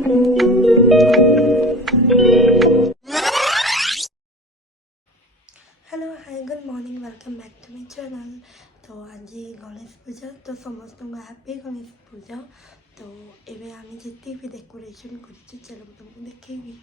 Hello hi good morning welcome back to my channel. तो आज गणेश पूजा तो समस्त हैप्पी गणेश पूजा। तो एवं आम जिते भी डेकोरेशन कर चलो तुमको देखेगी।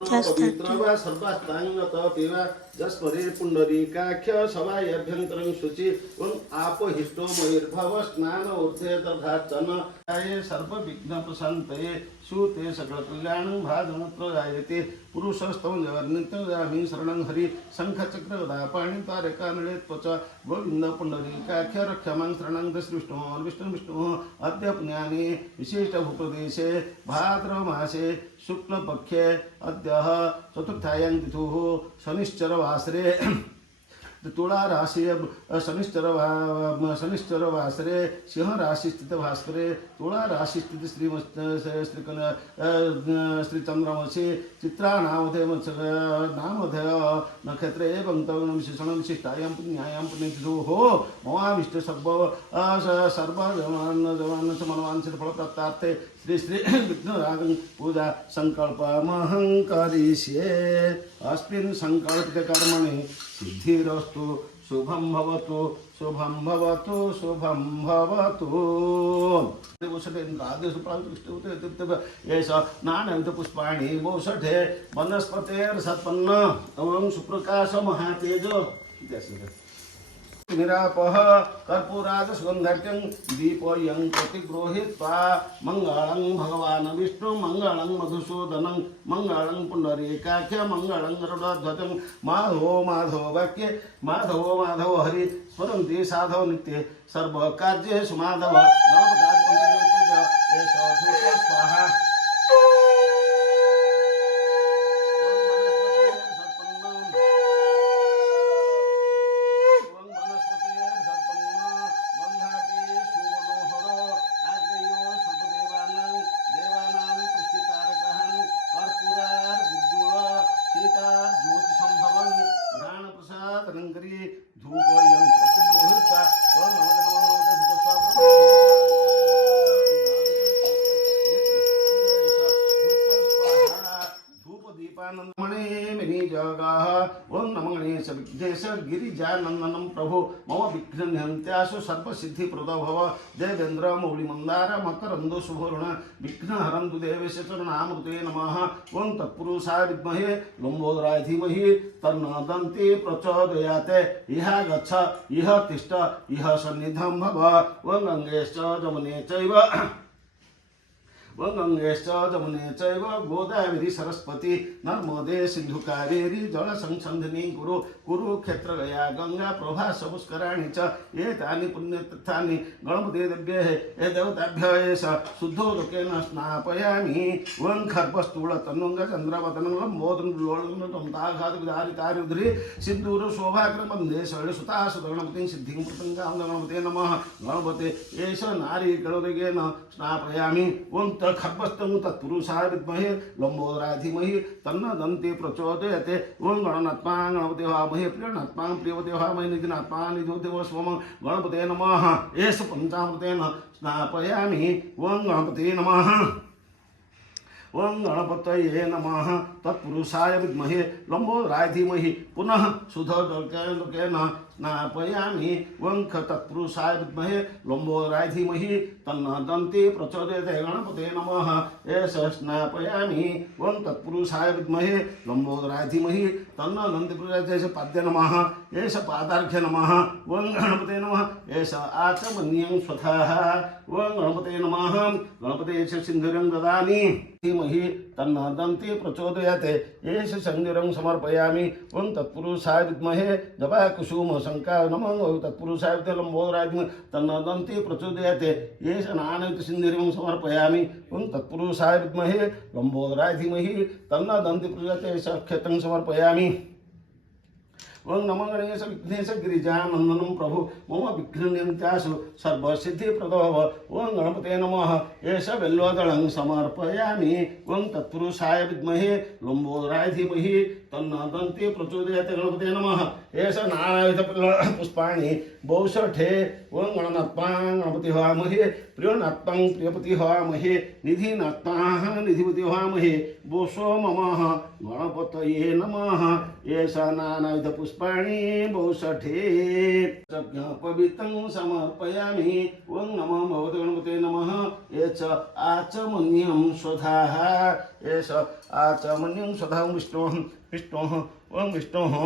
पवित्र वा सर्वास्तांगत पिवा जस्परे पुंडरीकाख्य सभाभ्यंतरं शुचि ओं आप हिष्टो मयूर्भव स्नान ऊर्ध्वे तथाचन आये सर्व विघ्न प्रशांतये सुते सकल कल्याणं भाद्रमत्र गायते पुरुषस्तव जवर्णितयामि शरणं हरि शंख चक्र गदा पाणि तारका नळे त्वच गोविंद पुंडरीकाख्य रक्षमां शरणं विष्णु विष्णु विष्णु अद्य पुण्यानि विशिष्ट भूप्रदेशे भाद्रमासे शुक्लपक्षे अद्य चतुर्थायां तिथुः शनिश्चर वासरे तुला राशि शनिश्चर वासरे सिंह राशि स्थित भास्करे तुला राशि स्थित श्री चंद्रमसी चित्रा नामधेय नक्षत्रे एवं तव विशेषण विशिष्टायां पुण्यायां पुण्यतिथो हो ममाविष्ट सर्वजमान समन्वांचित फल प्राप्तार्थे श्री श्री विघ्नराजं पूजा संकल्पमहं करिष्ये अस्मिन् संकल्पित कर्मणि सिद्धिरस्तु शुभं भवतु शुभं भवतु शुभं भवतु। एष नानाविध पुष्पाणि वौषधे वनस्पतेर्सत्पन्न ओं सुप्रकाश महातेज निरापः कर्पूराद सुगंधर्क्यं दीपयं प्रतिगृहीत्वा मंगलं भगवान् विष्णु मंगलं मधुसूदनं मंगलं पुंडरीकाख्य मंगलं गरुडध्वजं माधवो माधव वाक्ये माधवो माधव हरि स्मरन्ति साधव नित्ये सर्वकार्येषु माधव स्वाहा। ओं नमो गणेश विघ्नेश गिरिजानंदनं प्रभु मम विघ्नहन्त्यासु सर्वसिद्धि प्रदो भव देवेन्द्र मौलिमंदार मकरंदो शुभोरुण विघ्नहरन्तु देवेश चरणामृते नमः। ओं तत्पुरुषाय विद्महे लंबोदराय धीमहि तन्नो दन्ति प्रचोदयात् इह गच्छ इह तिष्ठ इह सन्निधं भव। ओं गंगेश्च जमुने चैव गंगेश्च जमुने चैव गोदावरी सरस्वती नर्मदे सिंधु कावेरी जल संसंधिनी कुरु कुरुक्षेत्र गया गंगा प्रभा पुष्कराणि च एतानि पुण्यतीर्थानि गणपते देव्ये देवताभ्य एष शुद्धोदकेन स्नापयामि। वं खर्पस्थूल तन्नुंग चंद्रवदनं लंबोदरं ताघातविदारितारुद्री सिंदूर शोभाग्रमन्दे शैलसुता सुगणपतिं सिद्धिं प्रतंगां गणपते नमः। गणपते एष नारीगणोदकेन स्नापयामि। वं खर्पस्थं तत्पुरुषाय विद्महे लंबोदराय धीमहि तन्नो दन्ति प्रचोदयात्। ओं गणनात्मा गणपते वामहे प्रियनात्मा प्रियवते वामहे निधिनात्मा निधिवते स्वम गणपते नमः। एष पंचामृतेन स्नापयामि। ओं गणपते नमः। ओं गणपतये नमः तत्पुरुषाय विद्महे लंबोदराय धीमहि पुनः सुधोदकेन स्नापयामि। वं तत्पुरुषाय विद्महे लंबोदराय धीमहि तन्नो दन्ति प्रचोदयात् गणपते नमः। एष स्नापयामि। वं तत्पुरुषाय विद्महे लंबोदराय धीमहि तन्नो दन्ति प्रचोदयात्। एष पाद्य नमः एष पादार्घ्य नमः। वं गणपते नमः। एष आचमनीयं स्वथः। वं गणपते नमः। गणपते एष सिंधुरं ददामि धीमहि तन्नो दन्ति प्रचोदयात्। एष सिंधुरं समर्पयामि। वं तत्पुरुषाय विद्महे जपाकुसुम शंका नमः तत्पुरुषाय लंबोदराय तन्नो दन्ति प्रचोदयात्। एष नानाविध सिंधुरं समर्पयामि। वं तत्पुरुषाय विद्महे लंबोदराय धीमहि तन्नो दन्ति प्रचोदयात्। एष अक्षतं समर्पयामि। ओं नमो गणेश विघ्नेश गिरिजानंदनं प्रभु मम विघ्ननियन्त्यासु सर्वसिद्धिप्रदो भव ओं गणपते नमः एष बेल्वदलं समर्पयामि ओं तत्पुरुषाय विद्महे लंबोदराय धीमहि तन्नो दन्ति प्रचोदयात् गणपते नमः एष नानाविध पुष्पाणि बहुषठे ओं गणनात्मा गणपति हवामहे प्रियनात्मां प्रियपति हवामहे निधिनात्मा निधिपति हवामहे बोसो मम गणपतये नमः एष नानाविध पुष्पाणि बहुषठे पवित्रं समर्पयामि ओं नमो भगवते गणपते नमः एष आचमन्यं स्वधाः एष आचमन्यं स्वधां विष्णोः ओं विष्णोः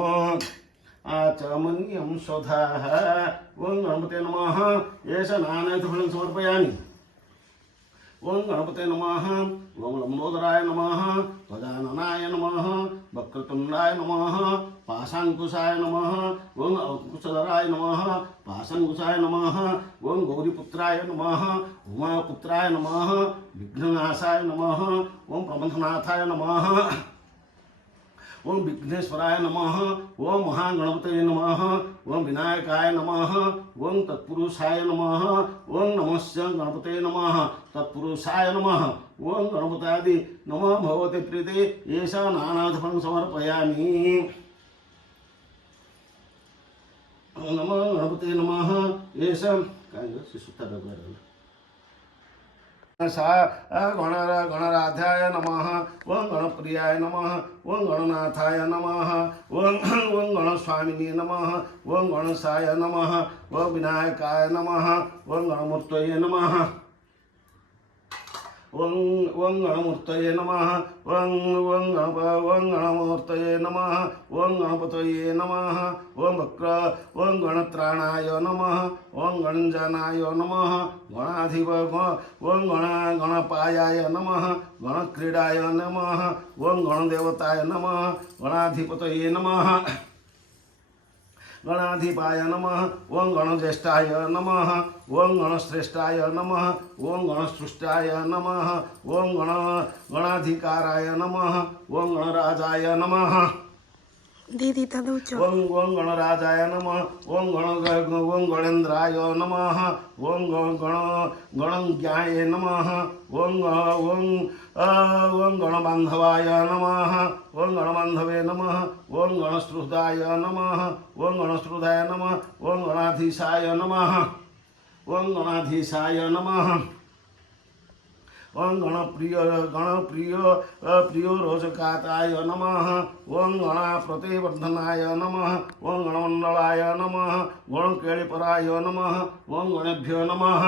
आचमन्यं स्वधाः ओं गणपते नमः एष नानाविधफलं समर्पयामि ओं गणपते नमः ओं लंबोदराय नमः गजाननाय नमः वक्रतुंडाय नमः पाशांकुशाय नमः ओं अंकुशधराय नमः पाशांकुशाय नमः ओं गौरीपुत्राय नमः उमापुत्राय नमः विघ्ननाशाय नमः ओं प्रबंधनाथाय नमः ओं विघ्नेश्वराय नमः ओं महागणपतये नमः ओं विनायकाय नमः ओं तत्पुरुषाय नमः ओं नमस्य गणपते नमः तत्पुरुषाय नमः ओं गणपतादि नमः भगवते प्रीते एष नानाविधफलं समर्पयामि नमो गणपते नमः एष गणराध्याय नमः ओं गणप्रियाय नमः ओं गणनाथाय नमः ओं गणस्वामिने नमः ओं गणेशाय नमः ओं विनायकाय नमः ओं गणमूर्तये नमः ओं गणमूर्तये नमः ओं गणमूर्तये नमः ओं गणपतये नमः ओं गणत्राणाय नमः ओं गणञ्जनाय नमः गणाधिप ओं गणपायाय नमः गणक्रीडाय नमः ओं गणदेवताय नमः गणाधिपतये नमः गणाधिपाय नमः ओं गणज्येष्ठाय नमः ओं गणश्रेष्ठाय नमः ओं गणसृष्टाय नमः ओं गणाधिकाराय नमः ओं गणराजाय नमः दीदी ओं गणराजाय नमः ओं गणेन्द्राय नमः ओं गणज्ञाय नमः ओं गणबान्धवाय नमः ओं गणबान्धवे नमः ओं गणश्रुताय नमः ओं गणश्रुताय नमः ओं गणाधीशाय नमः ओं गणाधीशाय नमः ओं प्रियो रोचकाताय नमः ओं गणप्रतिवर्धनाय नमः ओं गणमण्डलाय नमः गणकेळिपराय नमः ओं गणेभ्यो नमः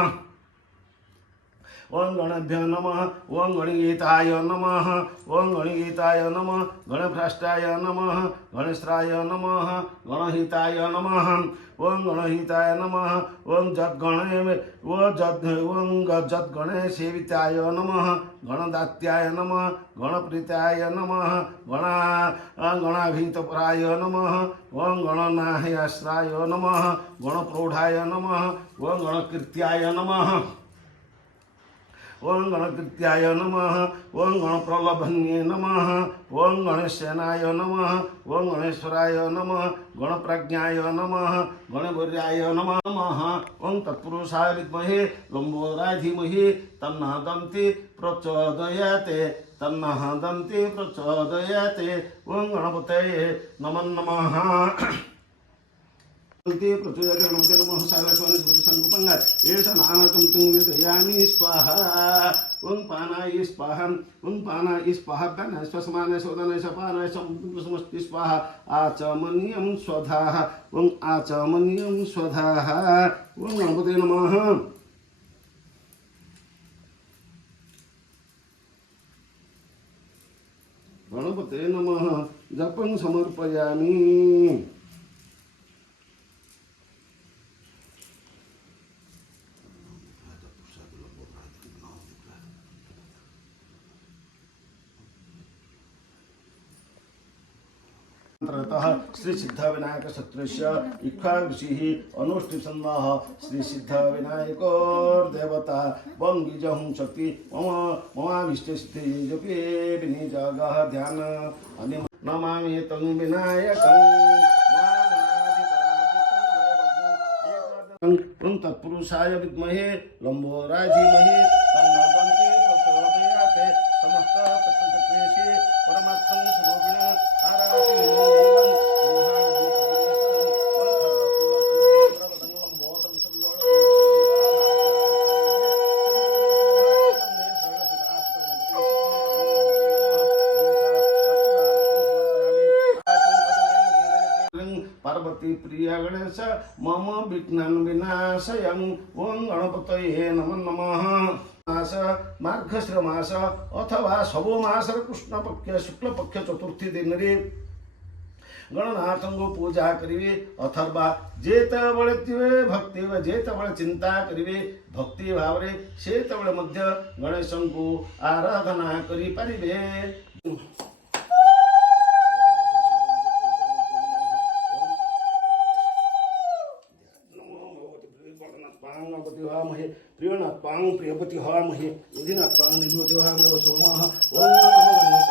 ओं गणेभ्यो नमः ओं गणगीताय नमः ओं गणगीताय नमः गणभ्रष्टाय नमः गणेश्वराय नमः गणहिताय नमः ओं गणहिताय नमः ओं जद्गणे सेविताय नमः गणदात्याय नमः गणप्रीताय नमः गणाभीतपराय नमः ओं गणनाह्याश्राय नमः गणप्रौढाय नमः ओं गणकीर्त्याय नमः ओं गणकृत्याय नमः ओं गणप्रलभन्ये नमः ओं गणेशनाय नमः ओं गणेश्वराय नमः गणप्रज्ञाय नमः गणवीर्याय नमः ओं तत्पुरुषाय विद्महे लंबोदराय धीमहि तन्नः दन्ति प्रचोदयात् ओं गणपतये नमः प्रचोदयात् गणपते नमः सारस्वती स्फुटसङ्गोपङ्गा एष नानकं तिङ्गयामि स्वाहा ओं पानाय स्वाहा ओं पानाय स्वाहा पानाय स्वसमानाय स्वदानाय सपानाय समस्ति स्वाहा आचमन्यं स्वधाः ओं आचमन्यं स्वधाः ओं गणपते नमः गणपते नमः जपं समर्पयामि श्री सिद्ध विनायक क्षत्रिय इक्ष्वा ऋषि अनुष्ठिसन्नः श्री सिद्ध विनायक देवता बम बीजहं शक्ति ममाविष्टे सिद्धि जपे विनिजगः ध्यान नमामि तं विनायकं ओं तत्पुरुषाय विद्महे लंबोदराय धीमहि तन्नो दन्ति प्रचोदयात् समस्त तत्त्वप्रेषे परमात्मं स्वरूपिण आराधि देवं ब्रह्माणं परमेश्वरं वं लंबोदरं पार्वती प्रिय गणेश मम विघ्नं विनाशयं ओं गणपतये नमो नमः। मास मार्गशीर मास अथवा सबो मासर कृष्ण पक्ष शुक्ल पक्ष चतुर्थी दिन रे गणनाथ को पूजा करिवे अथवा जेतबळे थिबे भक्ति जेतबळे चिंता करिवे भक्ति भाव रे सेतबळे मध्य गणेश को आराधना करि परिबे। गणपति हवामहे प्रियनाथ पांग प्रियपति हवामहे यदिनाथ पांग निधिपति हवामहे सोमः ओम नमो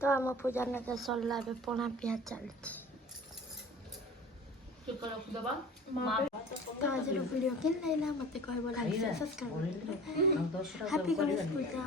तो आम पूजा नाचा सरला पणा पिया चलती। तो आज वीडियो के मत कह सब्सक्राइब हैप्पी गणेश पूजा।